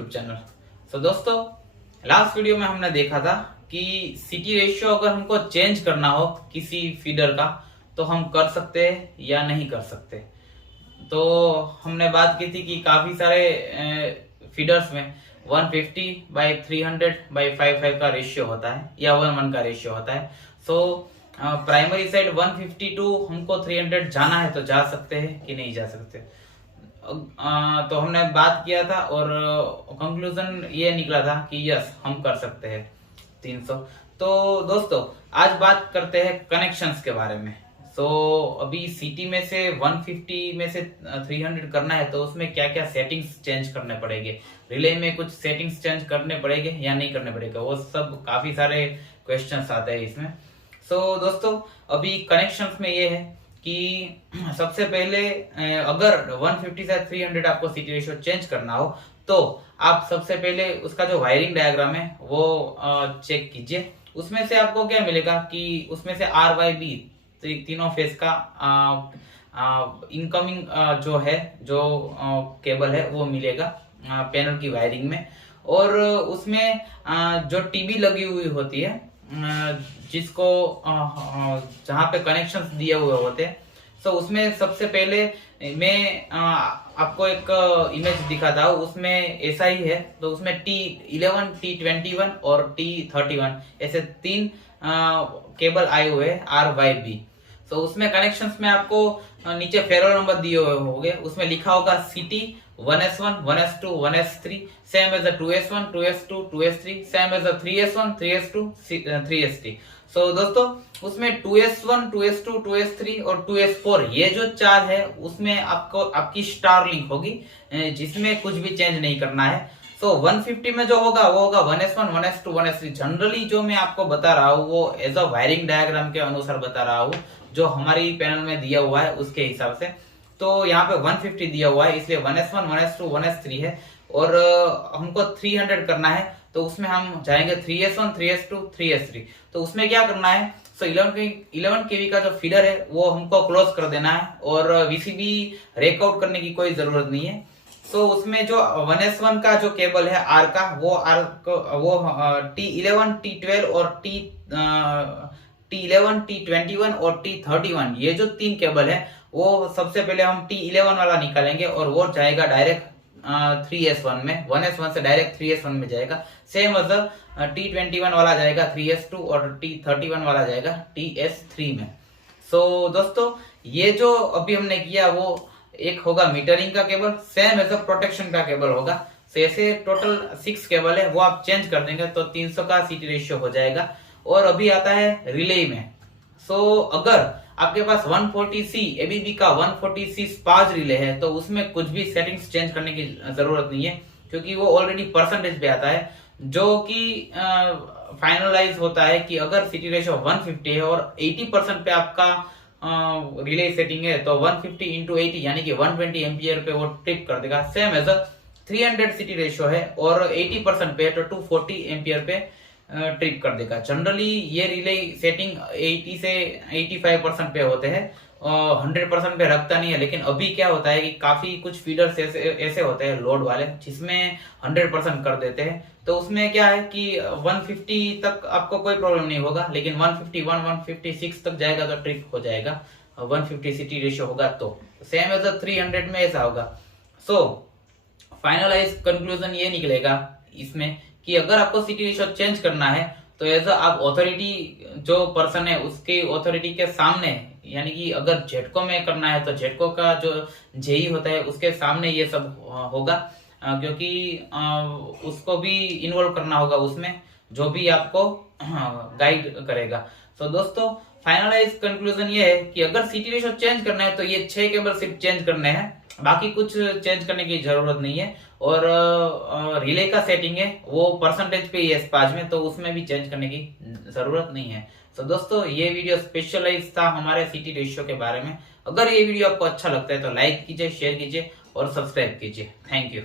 YouTube channel. दोस्तों, last video में हमने देखा था कि सीटी रेशियो अगर हमको चेंज करना हो किसी फीडर का तो हम कर सकते हैं या नहीं कर सकते। तो हमने बात की थी कि काफी सारे फीडर्स में 150/300/55 का रेशियो होता है या 1:1 का रेशियो होता है। प्राइमरी साइड 150 टू हमको 300 जाना है तो जा सकते हैं कि नहीं जा सकते। तो हमने बात किया था और कंक्लूजन ये निकला था कि यस, हम कर सकते हैं 300। तो दोस्तों, आज बात करते हैं कनेक्शंस के बारे में। अभी सीटी में से 150 में से 300 करना है तो उसमें क्या क्या सेटिंग्स चेंज करने पड़ेंगे, रिले में कुछ सेटिंग्स चेंज करने पड़ेंगे या नहीं करने पड़ेगा, वो सब काफी सारे क्वेश्चंस आते हैं इसमें। दोस्तों, अभी कनेक्शंस में ये है कि सबसे पहले अगर 150 से 300 आपको सीटी रेशियो चेंज करना हो तो आप सबसे पहले उसका जो वायरिंग डायग्राम है वो चेक कीजिए। उसमें से आपको क्या मिलेगा कि उसमें से RYB तीनों फेज का इनकमिंग जो केबल है वो मिलेगा पैनल की वायरिंग में। और उसमें जो टीबी लगी हुई होती है जिसको जहां पे कनेक्शंस दिए हुए होते हैं, उसमें सबसे पहले मैं आपको एक इमेज दिखाता हूँ। उसमें ऐसा ही है, तो उसमें T11, T21 और T31 ऐसे 3 केबल आए हुए हैं RYB। उसमें कनेक्शंस में आपको नीचे फेरो नंबर दिए हुए होंगे, उसमें लिखा होगा CT 1S1, 1S2, 1S3, same as the 2S1, 2S2, 2S3, same as the 3S1, 3S2, 3S3। दोस्तों, उसमें 2S1, 2S2, 2S3 और 2S4 ये जो 4 है उसमें आपकी स्टार लिंक होगी जिसमें कुछ भी चेंज नहीं करना है। 150 में जो होगा वो होगा 1S1, 1S2, 1S3। जनरली जो मैं आपको बता रहा हूँ वो एज अ वायरिंग डायग्राम के अनुसार बता रहा हूँ, जो हमारी पैनल में दिया हुआ है उसके हिसाब से। तो यहाँ पे 150 दिया हुआ है इसलिए 1S1, 1S2, 1S3 है। और हमको 300 करना है तो उसमें हम जाएंगे 3S1, 3S2, 3S3। तो उसमें क्या करना है, 11 केवी का जो फीडर है वो हमको क्लोज कर देना है और VCB रेकआउट करने की कोई जरूरत नहीं है। उसमें जो 1S1 का जो केबल है R का वो T11, T12 और T11, T21 और T31 ये जो 3 केबल है वो सबसे पहले हम T11 वाला निकालेंगे और वो जाएगा डायरेक्ट 3S1 में। 1S1 से डायरेक्ट 3S1 में जाएगा। सेम T21 वाला जाएगा 3S2 और T31 वाला जाएगा TS3 में। दोस्तों, ये जो अभी हमने किया वो एक होगा मीटरिंग का केबल, सेम एज प्रोटेक्शन का केबल होगा। ऐसे टोटल 6 केबल है, वो आप चेंज कर देंगे तो 300 का सीटी रेशियो हो जाएगा। और अभी आता है रिले में। अगर आपके पास 140C ABB का 140C स्पार्ज रिले है तो उसमें कुछ भी सेटिंग्स चेंज करने की जरूरत नहीं है, क्योंकि वो ऑलरेडी परसेंटेज पे आता है जो कि फाइनलाइज होता है कि अगर सीटी रेशियो 150 है और 80% पे आपका रिले सेटिंग है तो 150 इंटू 80 यानी कि 120 एम्पियर पे वो ट्रिप कर देगा। सेम एज 300 सीटी रेशियो है और 80% पे तो 240 एम्पियर पे ट्रिप कर देगा। जनरली ये रिले सेटिंग 80 से 85% पे होते हैं, 100% पे रखता नहीं है। लेकिन अभी क्या होता है कि काफी कुछ फीडर्स ऐसे होते हैं लोड वाले जिसमें 100% कर देते हैं। तो उसमें क्या है कि 150 तक आपको कोई प्रॉब्लम नहीं होगा, लेकिन 151, 156 तक जाएगा तो ट्रिप हो जाएगा। 150 सीटी रेशियो होगा तो सेम एज 300 में ऐसा होगा। फाइनलाइज कंक्लूजन ये निकलेगा इसमें कि अगर आपको सीटी रेशियो चेंज करना है तो एज आप ऑथोरिटी जो पर्सन है उसके ऑथोरिटी के सामने, यानी कि अगर जेटको में करना है तो जेटको का जो जेई होता है उसके सामने ये सब होगा, क्योंकि उसको भी इन्वॉल्व करना होगा उसमें, जो भी आपको गाइड करेगा। दोस्तों, फाइनलाइज कंक्लूजन ये है कि अगर सीटी रेशियो चेंज करना है तो ये 6 केबल सिर्फ चेंज करने हैं, बाकी कुछ चेंज करने की जरूरत नहीं है। और रिले का सेटिंग है वो परसेंटेज पे ही है स्पार्ज में, तो उसमें भी चेंज करने की जरूरत नहीं है। दोस्तों, ये वीडियो स्पेशलाइज था हमारे सीटी रेशियो के बारे में। अगर ये वीडियो आपको अच्छा लगता है तो लाइक कीजिए, शेयर कीजिए और सब्सक्राइब कीजिए। Thank you.